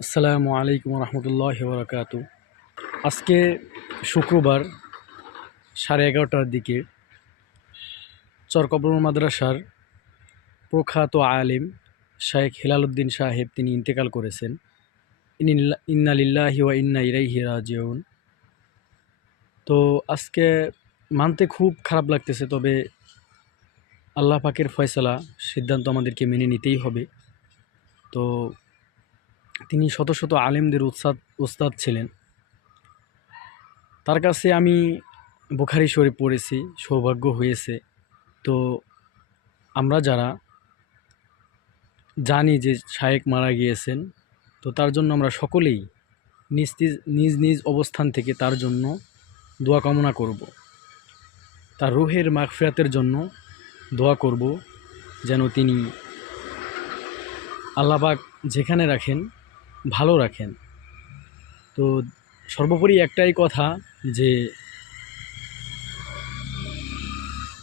আসসালামু আলাইকুম রহমতুল্লাহ বরকাতু। আজকে শুক্রবার 11:30টার দিকে চরকবর মাদ্রাসার প্রখ্যাত আলিম শায়েখ হেলাল উদ্দিন সাহেব তিনি ইন্তেকাল করেছেন। ইন্না লিল্লাহি ওয়া ইন্না ইলাইহি রাজিউন। তো আজকে মানতে খুব খারাপ লাগতেছে, তবে আল্লাহ পাকের ফয়সালা, সিদ্ধান্ত আমাদেরকে মেনে নিতেই হবে। তো তিনি শত শত আলেমদের উস্তাদ ছিলেন। তার কাছে আমি বুখারী শরীফ পড়েছি, সৌভাগ্য হয়েছে। তো আমরা যারা জানি যে শায়েখ মারা গিয়েছেন, তো তার জন্য আমরা সকলেই নিজ নিজ নিজ অবস্থান থেকে তার জন্য দোয়া কামনা করব। তার রুহের মাগফিরাতের জন্য দোয়া করব, যেন তিনি আল্লাহ পাক যেখানে রাখেন ভালো রাখেন। তো সর্বোপরি একটাই কথা, যে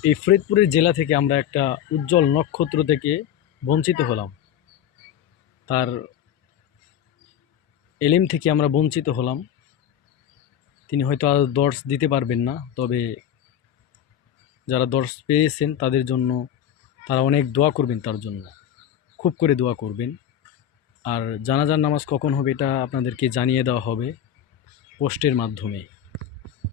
এই ফরিদপুরের জেলা থেকে আমরা একটা উজ্জ্বল নক্ষত্র থেকে বঞ্চিত হলাম, তার এলিম থেকে আমরা বঞ্চিত হলাম। তিনি হয়তো আর দর্স দিতে পারবেন না, তবে যারা দর্স পেয়েছেন তাদের জন্য তারা অনেক দোয়া করবেন, তার জন্য খুব করে দোয়া করবেন। আর জানাজার নামাজ কখন হবে এটা আপনাদেরকে জানিয়ে দেওয়া হবে পোস্টের মাধ্যমে।